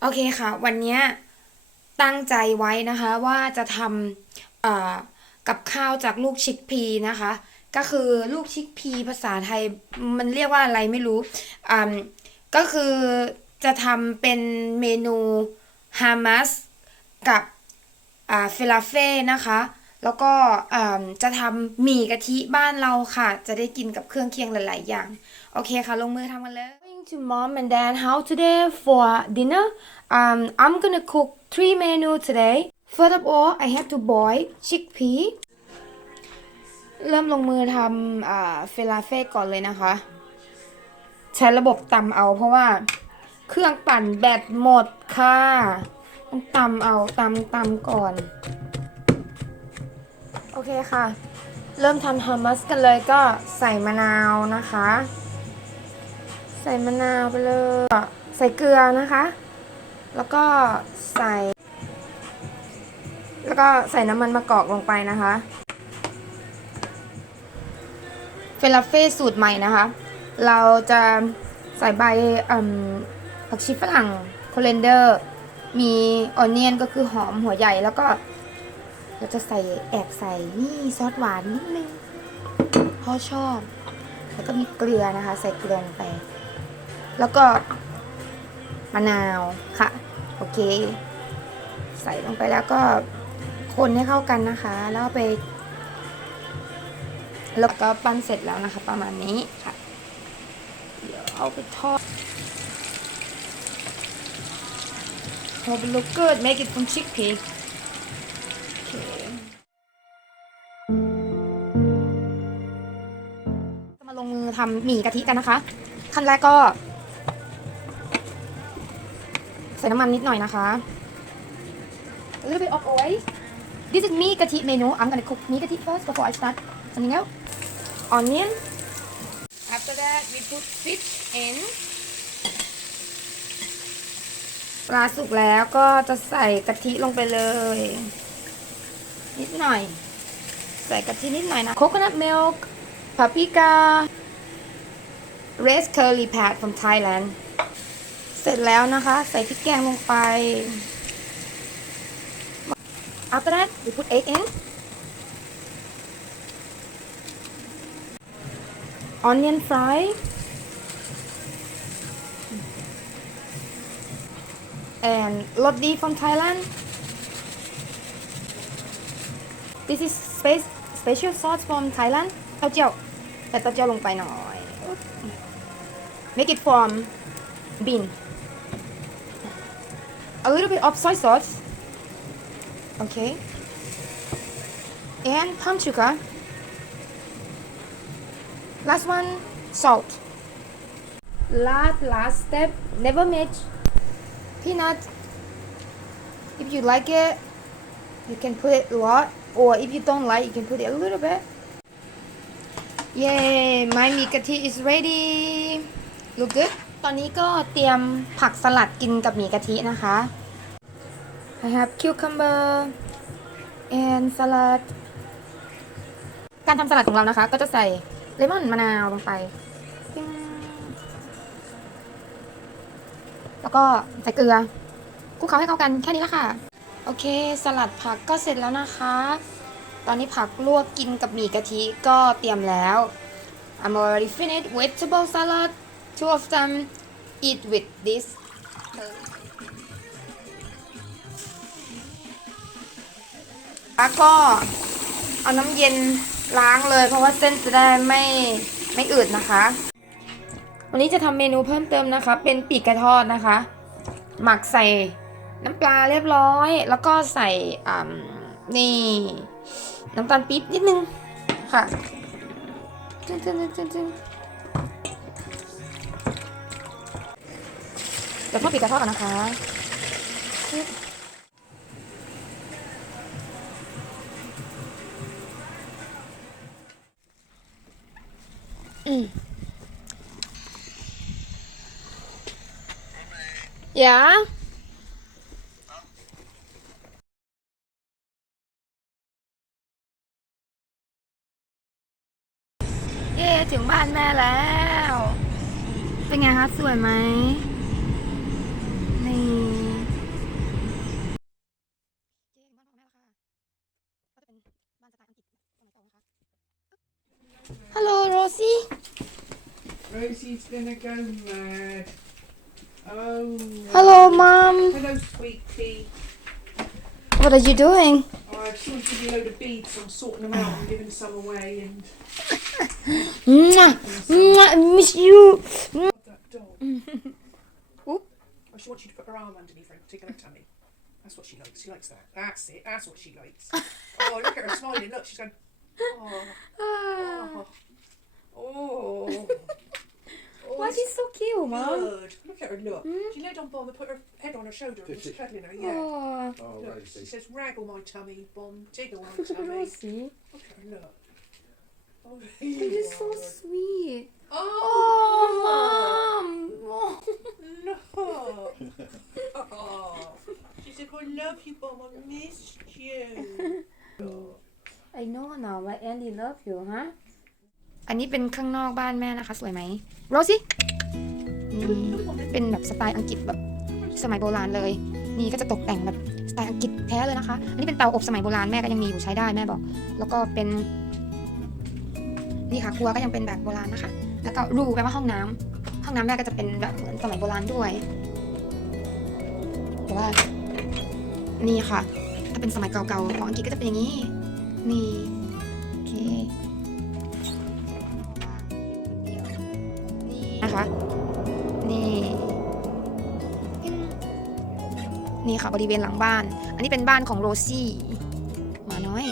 โอเคค่ะ วันนี้ตั้งใจไว้นะคะว่าจะทำกับข้าวจากลูกชิกพีนะคะ ก็คือลูกชิกพีภาษาไทยมันเรียกว่าอะไรไม่รู้อ่าก็คือจะทำเป็นเมนูฮามัสกับอ่าฟิลาเฟ่นะคะ แล้วก็จะทำหมี่กะทิบ้านเราค่ะ จะได้กินกับเครื่องเคียงหลาย ๆ อย่าง โอเคค่ะ ลงมือทำกันเลย Going to mom and dad house today for dinner. Um, I'm gonna cook three menu today. First of all, I have to boil chickpea. เริ่มลงมือทำเฟลาเฟ่ก่อนเลยนะคะ ใช้ระบบตำเอาเพราะว่า เครื่องปั่นแบตหมดค่ะต้องตำเอาตำตำก่อน โอเคค่ะ เริ่มทำฮัมมัสกันเลยก็ใส่มะนาวนะคะ ใส่มะนาวไปเลย ใส่เกลือนะคะ แล้วก็ใส่ แล้วก็ใส่น้ำมันมะกอกลงไปนะคะเฟลาเฟ่สูตรใหม่นะคะ เราจะใส่ใบผักชีฝรั่งโคเลนเดอร์ มีออนเนียนก็คือหอมหัวใหญ่แล้วก็ เราจะใส่แอบใส่นี่ซอสหวานนิดนึงเพราะชอบ แล้วก็มีเกลือนะคะ ใส่เกลือลงไป แล้วก็มะนาวค่ะ โอเค ใส่ลงไปแล้วก็คนให้เข้ากันนะคะ แล้วไป แล้วก็ปั้นเสร็จแล้วนะคะ ประมาณนี้ค่ะ เดี๋ยวเอาไปทอด Hope it look good make it from chickpea โอเคจะมาลงมือทำหมี่กะทิกันนะคะ ขั้นแรกก็ ใส่น้ำมันนิดหน่อยนะคะ a little bit of oil this is หมี่กะทิเมนู I'm gonna cook หมี่กะทิ first before I start something else onion after that we put fish in ปลาสุกแล้วก็จะใส่กะทิลงไปเลย นิดหน่อย ใส่กะทินิดหน่อยนะ coconut milk paprika red curly pad from Thailand เสร็จแล้วนะคะ ใส่พริกแกงลงไป after that we put egg in onion fry and lodi from Thailand this is space special sauce from Thailand เต้าเจี้ยวแต่เต้าเจี้ยวลงไปหน่อย make it from bean a little bit of soy sauce. Okay. And palm sugar. Last one, salt. Last last step, never mix. peanut. If you like it, you can put it a lot, or if you don't like, you can put it a little bit. Yay, my mikati is ready. Look good. ตอนนี้ก็เตรียมผักสลัดกินกับหมี่กะทินะคะ I have cucumber and salad การทำสลัดของเรานะคะ ก็จะใส่เลมอนมะนาวลงไป แล้วก็ใส่เกลือคลุกเคล้าให้เข้ากันแค่นี้ละค่ะ โอเค สลัดผักก็เสร็จแล้วนะคะ ตอนนี้ผักลวกกินกับหมี่กะทิก็เตรียมแล้ว I'm already finished vegetable salad two of them eat with this แล้วก็เอาน้ำเย็นล้างเลย เพราะว่าเส้นจะได้ไม่ไม่อืดนะคะ วันนี้จะทำเมนูเพิ่มเติมนะคะ เป็นปีกไก่ทอดนะคะ หมักใส่น้ำปลาเรียบร้อย แล้วก็ใส่นี่น้ำตาลปี๊บนิดนึงค่ะจึ๊งจึ๊งจึ๊ เดี๋ยวทอดปีกระทะก่อนนะคะ อืม Ja. เ Rosie's gonna go mad. Oh. Hello mom Hello, sweetie. what are you doing Oh, I've sorted a load of beads. I'm sorting them out and giving some away. And Mwah, mwah, miss you that dog. Oop. Oh, she wants you to put her arm underneath her and tickle her tummy. That's what she likes. She likes that. That's it. That's what she likes. oh, look at her smiling. Look, she's going. Oh. Ah. Oh. Oh. oh Why is is so cute oh, mom good. Look at her. Look. She laid on Bomb and put her head on her shoulder and Did was she? cuddling her. Yeah. oh Oh, Look, she Rosie. says, "Raggle my tummy, Bomb. Tickle my tummy." Rosie Look at her. Look. Oh, you're so sweet Oh, oh mom no. Oh. She said, "I love you, Bomb. I missed you." I know now why Andy love you ฮะ อันนี้เป็นข้างนอกบ้านแม่นะคะ สวยไหมโรซี่นี่เป็นแบบสไตล์อังกฤษแบบสมัยโบราณเลย นี่ก็จะตกแต่งแบบสไตล์อังกฤษแท้เลยนะคะ อันนี้เป็นเตาอบสมัยโบราณแม่ก็ยังมีอยู่ใช้ได้แม่บอก แล้วก็เป็น นี่ค่ะครัวก็ยังเป็นแบบโบราณนะคะ แล้วก็รูแปลว่าห้องน้ำห้องน้ำแม่ก็จะเป็นแบบเหมือนสมัยโบราณด้วยแต่ว่า นี่ค่ะ ถ้าเป็นสมัยเก่าๆของอังกฤษก็จะเป็นอย่างนี้ นี่ ค่ะ บริเวณหลังบ้าน อันนี้เป็นบ้านของโรซี่หมาน้อย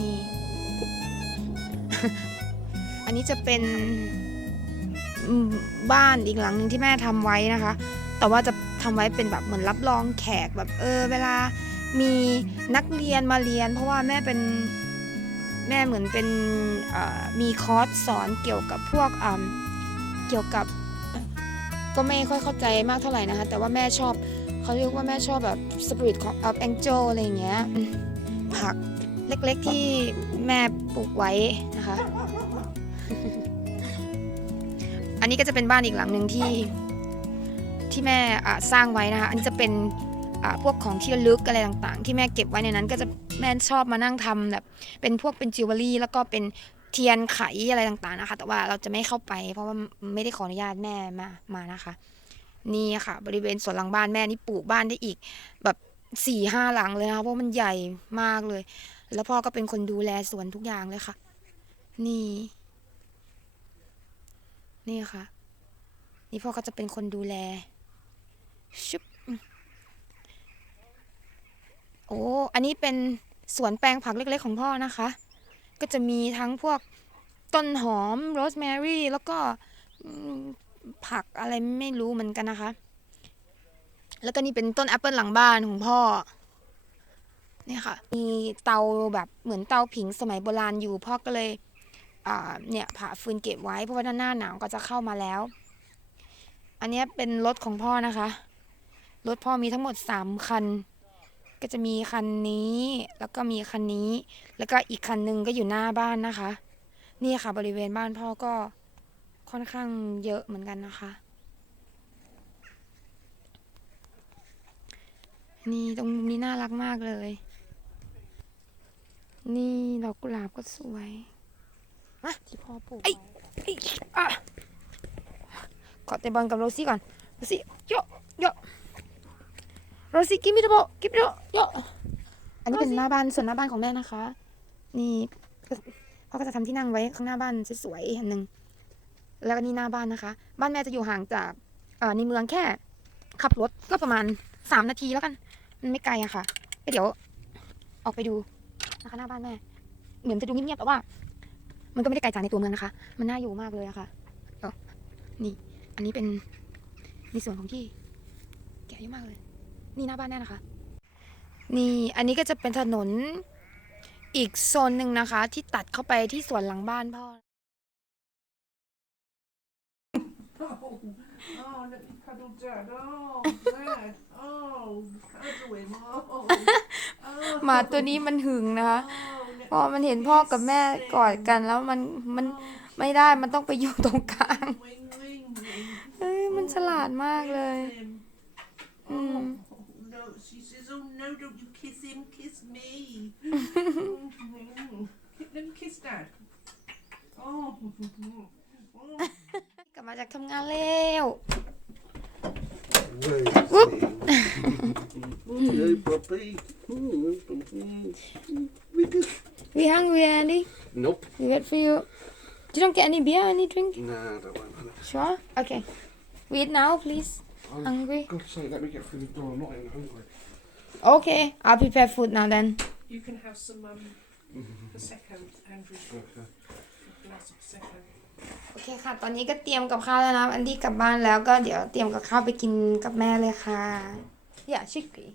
นี่ อันนี้จะเป็นบ้านอีกหลังหนึ่งที่แม่ทำไว้นะคะ แต่ว่าจะทำไว้เป็นแบบเหมือนรับรองแขกแบบเออ เวลามีนักเรียนมาเรียน เพราะว่าแม่เป็นแม่เหมือนเป็นมีคอร์สสอนเกี่ยวกับพวกเกี่ยวกับก็ไม่ค่อยเข้าใจมากเท่าไหร่นะคะ แต่ว่าแม่ชอบ เขาเรียกว่าแม่ชอบแบบ spirit of of angel อะไรเงี้ยผักเล็กๆที่แม่ปลูกไว้นะคะ อันนี้ก็จะเป็นบ้านอีกหลังหนึ่งที่ที่แม่สร้างไว้นะคะ อันนี้จะเป็นพวกของที่ระลึกอะไรต่างๆ ที่แม่เก็บไว้ในนั้น ก็จะแม่ชอบมานั่งทำแบบ เป็นพวกเป็นจิวเวลรี่แล้วก็เป็นเทียนไขอะไรต่างๆนะคะ แต่ว่าเราจะไม่เข้าไปเพราะว่าไม่ได้ขออนุญาตแม่มามานะคะ นี่ค่ะ บริเวณสวนหลังบ้านแม่นี่ปลูกบ้านได้อีก แบบสี่ห้าหลังเลยนะคะเพราะมันใหญ่มากเลย แล้วพ่อก็เป็นคนดูแลสวนทุกอย่างเลยค่ะ นี่ นี่ค่ะ นี่พ่อก็จะเป็นคนดูแลชุบโอ้อันนี้เป็นสวนแปลงผักเล็ก ๆ ของพ่อนะคะ ก็จะมีทั้งพวกต้นหอมโรสแมรี่ แล้วก็ ผักอะไรไม่รู้เหมือนกันนะคะ แล้วก็นี่เป็นต้นแอปเปิลหลังบ้านของพ่อเนี่ยค่ะ มีเตาแบบเหมือนเตาผิงสมัยโบราณอยู่พ่อก็เลยเนี่ยผ่าฟืนเก็บไว้เพราะว่าหน้าหนาวก็จะเข้ามาแล้ว อันนี้เป็นรถของพ่อนะคะ รถพ่อมีทั้งหมดสามคัน ก็จะมีคันนี้ แล้วก็มีคันนี้ แล้วก็อีกคันหนึงก็อยู่หน้าบ้านนะคะ นี่ค่ะบริเวณบ้านพ่อก็ ค่อนข้างเยอะเหมือนกันนะคะ นี่ตรงมุมนี้น่ารักมากเลย นี่ดอกกุหลาบก็สวยอะที่พ่อปลูกไอ้ไอ้อะขอเตะบอลกับโรซี่ก่อน โรซี่โยะโยะโรซี่กิมมิดบอลกิมมิดบอลโยะอันนี้เป็นหน้าบ้านส่วนหน้าบ้านของแม่นะคะ นี่ก็พ่อก็จะทำที่นั่งไว้ข้างหน้าบ้านสวยๆอันหนึ่ง แล้วก็นี่หน้าบ้านนะคะ บ้านแม่จะอยู่ห่างจากเอในเมืองแค่ ขับรถก็ประมาณสามนาทีแล้วกัน มันไม่ไกลอะค่ะเดี๋ยว ออกไปดูนะคะหน้าบ้านแม่ เหมือนจะดูเงียบๆแต่ว่า มันก็ไม่ได้ไกลจากในตัวเมืองนะคะ มันน่าอยู่มากเลยอะค่ะนี่ อันนี้เป็นในส่วนของที่แก่เยอะมากเลย นี่หน้าบ้านแน่นะคะ นี่อันนี้ก็จะเป็นถนนอีกโซนหนึ่งนะคะ ที่ตัดเข้าไปที่สวนหลังบ้านพ่อ Oh, let me cuddle Dad. Oh, Dad. Oh, cuddle him. Oh. oh. หมาตัวนี้มันหึงนะคะ Oh, let พอมันเห็นพ่อกับแม่กอดกันแล้วมันมันไม่ได้มันต้องไปอยู่ตรงกลาง wing, wing, wing. เอ้ยมันฉลาดมากเลย Him. Mm. Oh, no, she says, oh no, don't you kiss him, kiss me. Mm. Let me kiss Dad. Oh. oh. กับ มาจากทำงานแล้ว Hey, puppy. We just... We hungry, Andy? Nope. We wait for you. You don't get any beer, any drink? Nah, I don't want that. Sure? Okay. We eat now, please. I'm, Hungry? God's sake, let me get through the door. I'm not even hungry. Okay, I'll prepare food now then. You can have some um, prosecco, Andrew. Okay. A glass of prosecco. โอเคค่ะ ตอนนี้ก็เตรียมกับข้าวแล้วนะ อันดี้กลับบ้านแล้วก็เดี๋ยวเตรียมกับข้าวไปกินกับแม่เลยค่ะ Yeah, chickpea.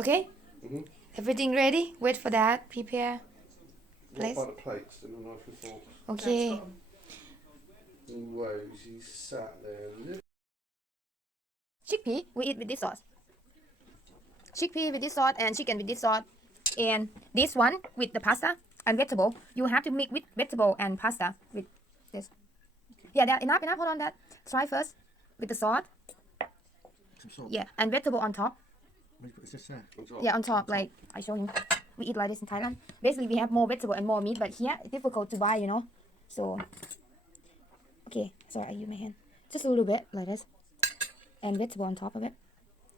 Okay? Mhm. Everything ready? Wait for that. Prepare. What Place? about the plates and the knife and forks? Okay. Dad's got 'em. Whoa, she's sat there. Look. Chickpea, we eat with this sauce. Chickpea with this sauce and chicken with this sauce. And this one with the pasta and vegetable. You have to mix with vegetable and pasta with this. Yeah, there enough, enough. Hold on that. Try first with the sauce. Some salt. Yeah, and vegetable on top. Is this there? on top. Yeah, on top, like I show you. We eat like this in Thailand. Basically, we have more vegetable and more meat, but here it's difficult to buy, you know. So, okay, sorry, I use my hand. Just a little bit like this, and vegetable on top of it.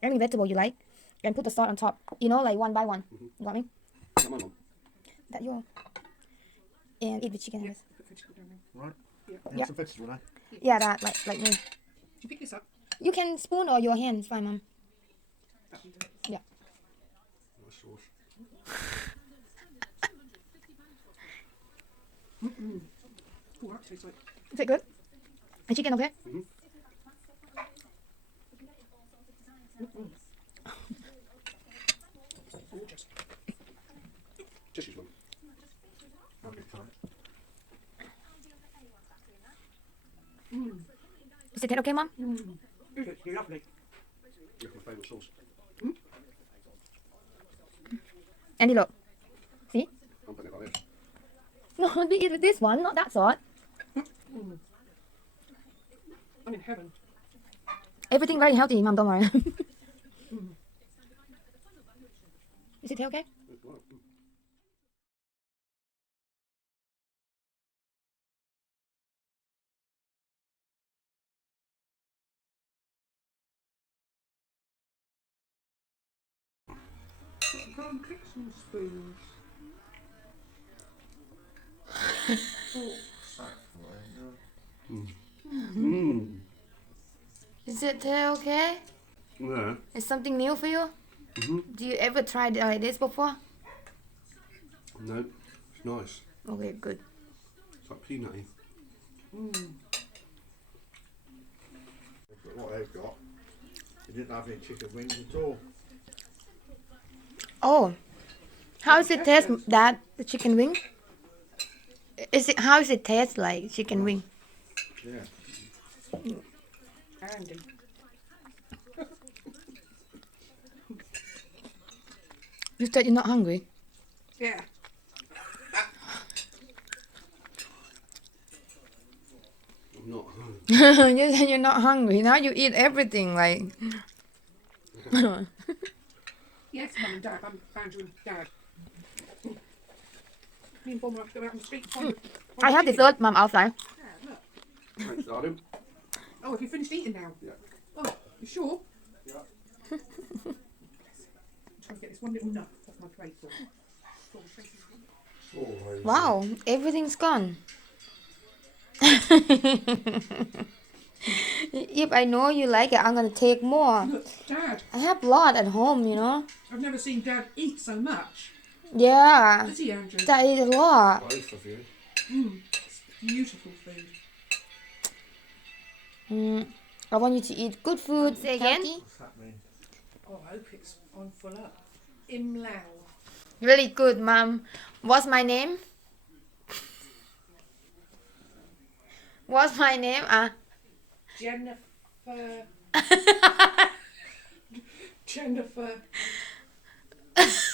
Any vegetable you like, and put the salt on top. You know, like one by one. Mm-hmm. You got me? Come on, Mum. That you. And eat the chicken. I Yeah, guess. put vegetable down there. Right. Yeah. Yeah. Yeah. Some vegetable now. Yeah, that like like me. Did you pick this up? You can spoon or your hands, fine, mom. That'll be good. Nice sauce. Oh, that tastes like. Is it good? The chicken okay? Gorgeous. Tissues, Mum. Okay, fine. Is it okay, mom? Good, you're lovely. Look my mm. favourite sauce. Andy, look. See? I'm putting it like this. No, we eat with this one, not that salt. I'm in heaven. Everything very healthy, mom. Don't worry. Is it okay? It's right. Mm. And pick some spoons. Mm. Is it okay? Yeah. It's something new for you? Mhm. Do you ever try it like this before? No, it's nice. Okay, good. It's like peanutty. But what they've got, they didn't have any chicken wings at all. Oh, how does it taste, That The chicken wing? Is it how does it taste like chicken wing? Yeah. Andy. You said you're not hungry. Yeah. I'm not hungry. you said you're not hungry. Now you eat everything like. Yes, Mum and Dad. I'm Andrew and Dad. Me and Bomber have to go out and speak. Find a- I have dessert, mom, outside. Yeah, look. Thanks, darling. Oh, have you finished eating now? Yeah. Oh, you sure? Yeah. Try and get this one little nut off my plate. For. for Oh, Wow, everything's gone. if I know you like it, I'm gonna take more. Look, Dad. I have a lot at home, you know. I've never seen Dad eat so much. Yeah, Does he, Andrew? that is a lot. Both of you. Mm, beautiful food. Mm, I want you to eat good food. Say again. What's that mean? Oh, I hope it's on full up. Imlao. Really good, mom. What's my name? What's my name? Ah. Jennifer. Jennifer.